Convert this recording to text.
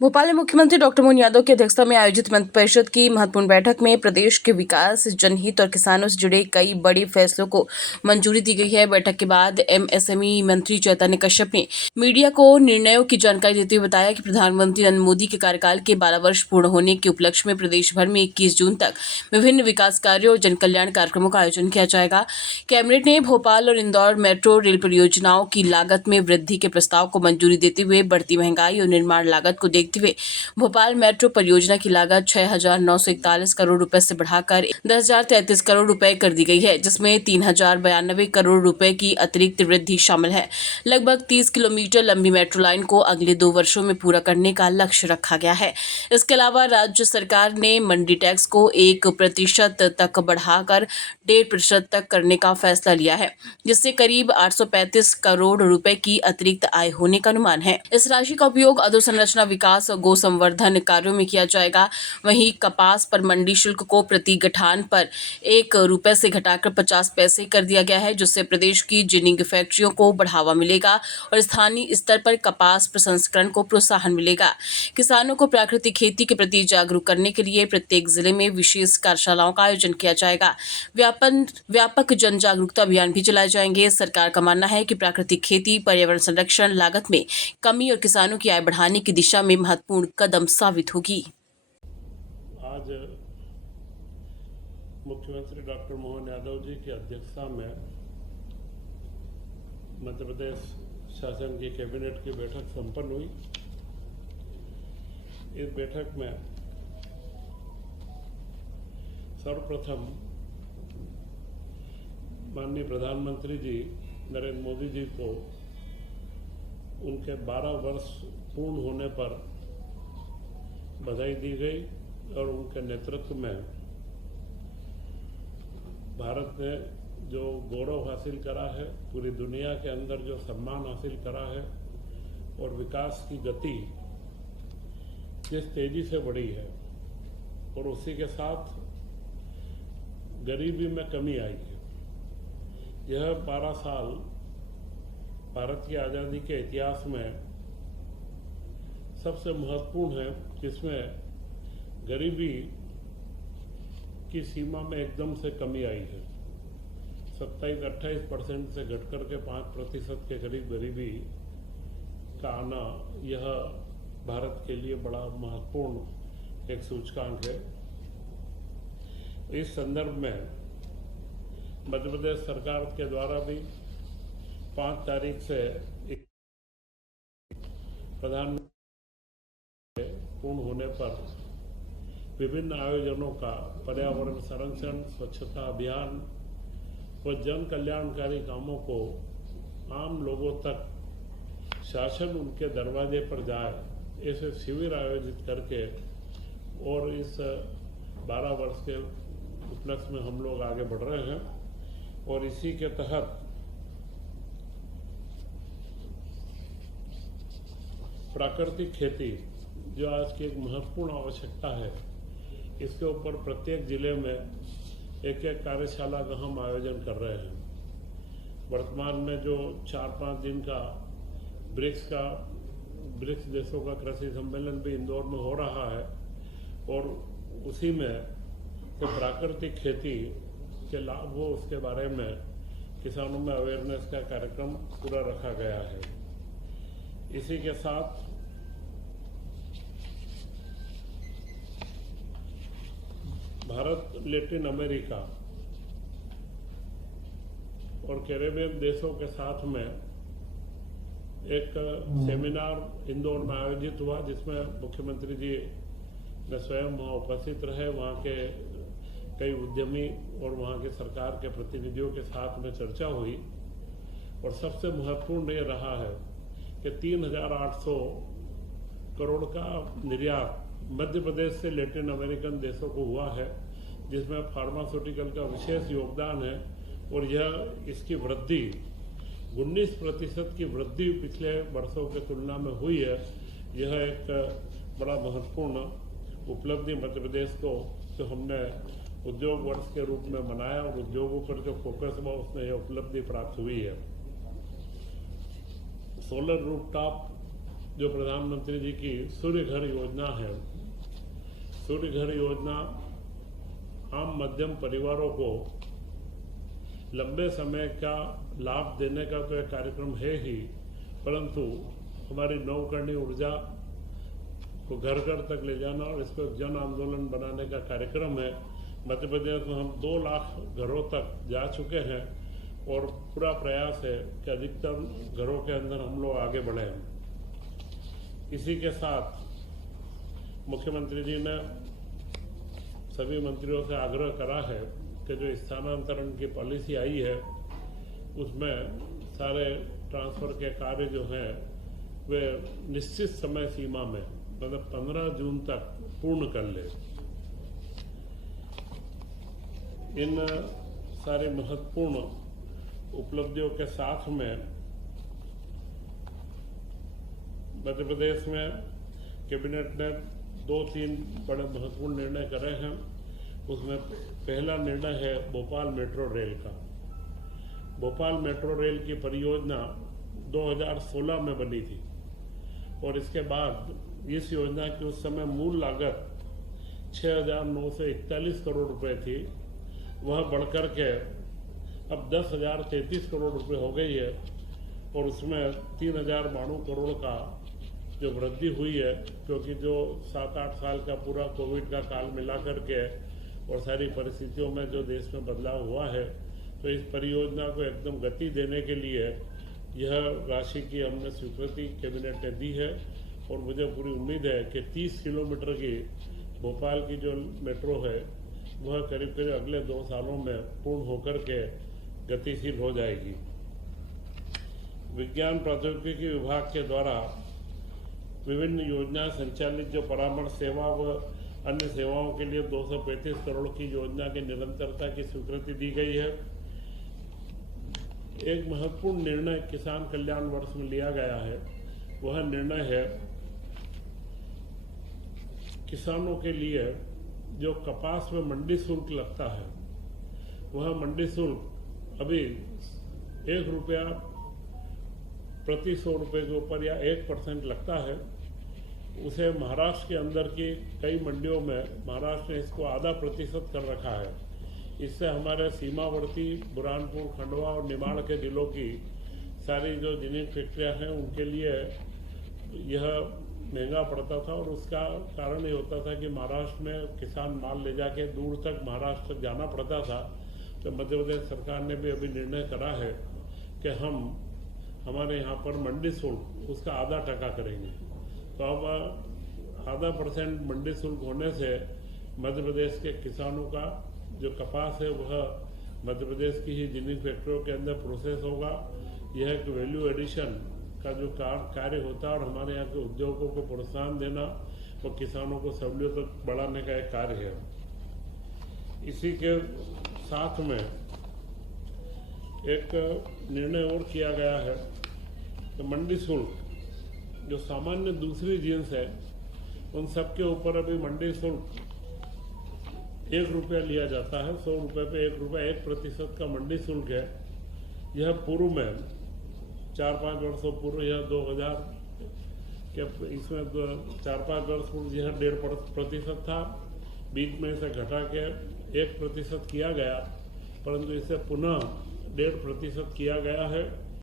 भोपाल में मुख्यमंत्री डॉक्टर मोहन यादव की अध्यक्षता में आयोजित मंत्रिपरिषद की महत्वपूर्ण बैठक में प्रदेश के विकास, जनहित और किसानों से जुड़े कई बड़े फैसलों को मंजूरी दी गई है। बैठक के बाद एमएसएमई मंत्री चैतन्य कश्यप ने मीडिया को निर्णयों की जानकारी देते हुए बताया कि प्रधानमंत्री नरेंद्र मोदी के कार्यकाल के 12 वर्ष पूर्ण होने के उपलक्ष्य में प्रदेश भर में 21 जून तक विभिन्न विकास कार्यों और जनकल्याण कार्यक्रमों का आयोजन किया जाएगा। कैबिनेट ने भोपाल और इंदौर मेट्रो रेल परियोजनाओं की लागत में वृद्धि के प्रस्ताव को मंजूरी देते हुए बढ़ती महंगाई और निर्माण लागत को देखते हुए भोपाल मेट्रो परियोजना की लागत 6,941 करोड़ रुपए से बढ़ाकर 10,033 करोड़ रुपए कर दी गई है, जिसमें 3,092 करोड़ रुपए की अतिरिक्त वृद्धि शामिल है। लगभग 30 किलोमीटर लंबी मेट्रो लाइन को अगले 2 वर्षों में पूरा करने का लक्ष्य रखा गया है। इसके अलावा राज्य सरकार ने मंडी टैक्स को 1% तक बढ़ाकर 1.5% तक करने का फैसला लिया है, जिससे करीब 835 करोड़ रुपए की अतिरिक्त आय होने का अनुमान है। इस राशि का उपयोग अधोसंरचना विकास और गो संवर्धन कार्यों में किया जाएगा। वहीं कपास पर मंडी शुल्क को प्रति गठान पर 1 रुपए से घटाकर 50 पैसे कर दिया गया है, जिससे प्रदेश की जिनिंग फैक्ट्रियों को बढ़ावा मिलेगा और स्थानीय स्तर पर कपास प्रसंस्करण को प्रोत्साहन मिलेगा। किसानों को प्राकृतिक खेती के प्रति जागरूक करने के लिए प्रत्येक जिले में विशेष कार्यशालाओं का आयोजन किया जाएगा। व्यापक जन जागरूकता अभियान भी चलाए जाएंगे। सरकार का मानना है कि प्राकृतिक खेती पर्यावरण संरक्षण, लागत में कमी और किसानों की आय बढ़ाने की दिशा में महत्वपूर्ण कदम साबित होगी। आज मुख्यमंत्री डॉक्टर मोहन यादव जी की अध्यक्षता में मध्य प्रदेश शासन की कैबिनेट की बैठक संपन्न हुई। इस बैठक में सर्वप्रथम माननीय प्रधानमंत्री जी नरेंद्र मोदी जी को उनके 12 वर्ष पूर्ण होने पर बधाई दी गई और उनके नेतृत्व में भारत ने जो गौरव हासिल करा है, पूरी दुनिया के अंदर जो सम्मान हासिल करा है और विकास की गति जिस तेजी से बढ़ी है और उसी के साथ गरीबी में कमी आई है। यह 12 साल भारत की आज़ादी के इतिहास में सबसे महत्वपूर्ण है, जिसमें गरीबी की सीमा में एकदम से कमी आई है। 27-28% से घटकर के 5% के करीब गरीबी का आना, यह भारत के लिए बड़ा महत्वपूर्ण एक सूचकांक है। इस संदर्भ में मध्य प्रदेश सरकार के द्वारा भी 5 तारीख से प्रधानमंत्री पूर्ण होने पर विभिन्न आयोजनों का पर्यावरण संरक्षण, स्वच्छता अभियान व जन कल्याणकारी कामों को आम लोगों तक शासन उनके दरवाजे पर जाए, ऐसे शिविर आयोजित करके और इस 12 वर्ष के उपलक्ष्य में हम लोग आगे बढ़ रहे हैं। और इसी के तहत प्राकृतिक खेती, जो आज की एक महत्वपूर्ण आवश्यकता है, इसके ऊपर प्रत्येक जिले में एक कार्यशाला का हम आयोजन कर रहे हैं। वर्तमान में जो 4-5 दिन का ब्रिक्स देशों का कृषि सम्मेलन भी इंदौर में हो रहा है और उसी में तो प्राकृतिक खेती के लाभ हो, उसके बारे में किसानों में अवेयरनेस का कार्यक्रम पूरा रखा गया है। इसी के साथ भारत, लैटिन अमेरिका और कैरेबियन देशों के साथ में एक सेमिनार इंदौर में आयोजित हुआ, जिसमें मुख्यमंत्री जी ने स्वयं वहाँ उपस्थित रहे। वहाँ के कई उद्यमी और वहाँ के सरकार के प्रतिनिधियों के साथ में चर्चा हुई और सबसे महत्वपूर्ण ये रहा है कि 3,800 करोड़ का निर्यात मध्य प्रदेश से लैटिन अमेरिकन देशों को हुआ है, जिसमें फार्मास्यूटिकल का विशेष योगदान है और यह इसकी वृद्धि 19% की वृद्धि पिछले वर्षों के तुलना में हुई है। यह एक बड़ा महत्वपूर्ण उपलब्धि मध्य प्रदेश को, जो हमने उद्योग वर्ष के रूप में मनाया और उद्योगों पर जो फोकस हुआ, उसमें यह उपलब्धि प्राप्त हुई है। सोलर रूफटॉप जो प्रधानमंत्री जी की सूर्य घर योजना है, सूर्य घर योजना आम मध्यम परिवारों को लंबे समय का लाभ देने का तो एक कार्यक्रम है ही, परंतु हमारी नवकरणीय ऊर्जा को घर घर तक ले जाना और इसको जन आंदोलन बनाने का कार्यक्रम है। मध्य प्रदेश में हम 2 लाख घरों तक जा चुके हैं और पूरा प्रयास है कि अधिकतम घरों के अंदर हम लोग आगे बढ़े। इसी के साथ मुख्यमंत्री जी ने सभी मंत्रियों से आग्रह करा है कि जो स्थानांतरण की पॉलिसी आई है उसमें सारे ट्रांसफ़र के कार्य जो हैं वे निश्चित समय सीमा में, मतलब 15 जून तक पूर्ण कर ले। इन सारी महत्वपूर्ण उपलब्धियों के साथ में मध्य प्रदेश में कैबिनेट ने 2-3 बड़े महत्वपूर्ण निर्णय करे हैं। उसमें पहला निर्णय है भोपाल मेट्रो रेल का। भोपाल मेट्रो रेल की परियोजना 2016 में बनी थी और इसके बाद इस योजना की उस समय मूल लागत 6,941 करोड़ रुपए थी, वह बढ़कर के अब 10,033 करोड़ रुपए हो गई है और उसमें 3,092 करोड़ का जो वृद्धि हुई है, क्योंकि जो 7-8 साल का पूरा कोविड का काल मिला करके और सारी परिस्थितियों में जो देश में बदलाव हुआ है, तो इस परियोजना को एकदम गति देने के लिए यह राशि की हमने स्वीकृति कैबिनेट ने दी है और मुझे पूरी उम्मीद है कि 30 किलोमीटर की भोपाल की जो मेट्रो है वह करीब करीब अगले 2 सालों में पूर्ण होकर के गतिशील हो जाएगी। विज्ञान प्रौद्योगिकी विभाग के द्वारा विभिन्न योजना संचालित जो परामर्श सेवा व अन्य सेवाओं के लिए 235 करोड़ की योजना की निरंतरता की स्वीकृति दी गई है। एक महत्वपूर्ण निर्णय किसान कल्याण वर्ष में लिया गया है, वह निर्णय है किसानों के लिए जो कपास में मंडी शुल्क लगता है, वह मंडी शुल्क अभी 1 रुपया प्रति 100 रुपये के ऊपर या 1% लगता है। उसे महाराष्ट्र के अंदर की कई मंडियों में महाराष्ट्र ने इसको आधा प्रतिशत कर रखा है। इससे हमारे सीमावर्ती बुरहानपुर, खंडवा और निमाड़ के जिलों की सारी जो जिनिंग फैक्ट्रियाँ हैं उनके लिए यह महंगा पड़ता था और उसका कारण ये होता था कि महाराष्ट्र में किसान माल ले जाके दूर तक महाराष्ट्र तक जाना पड़ता था। तो मध्य प्रदेश सरकार ने भी अभी निर्णय करा है कि हम हमारे यहाँ पर मंडी शुल्क उसका आधा टका करेंगे। तो अब 0.5% मंडी शुल्क होने से मध्य प्रदेश के किसानों का जो कपास है वह मध्य प्रदेश की ही जिनिंग फैक्ट्रियों के अंदर प्रोसेस होगा। यह एक वैल्यू एडिशन का जो कार्य होता है और हमारे यहाँ के उद्योगों को प्रोत्साहन देना और किसानों को सहूलियत तक बढ़ाने का एक कार्य है। इसी के साथ में एक निर्णय और किया गया है कि मंडी शुल्क जो सामान्य दूसरी जिन्स है उन सब के ऊपर अभी मंडी शुल्क 1 रुपया लिया जाता है। 100 रुपये पे 1 रुपया 1% का मंडी शुल्क है। यह पूर्व में 4-5 वर्षों पूर्व यह 2000 के इसमें 4-5 वर्ष पूर्व यह 1.5% था। बीच में इसे घटा के 1% किया गया, परंतु इसे पुनः 1.5% किया गया है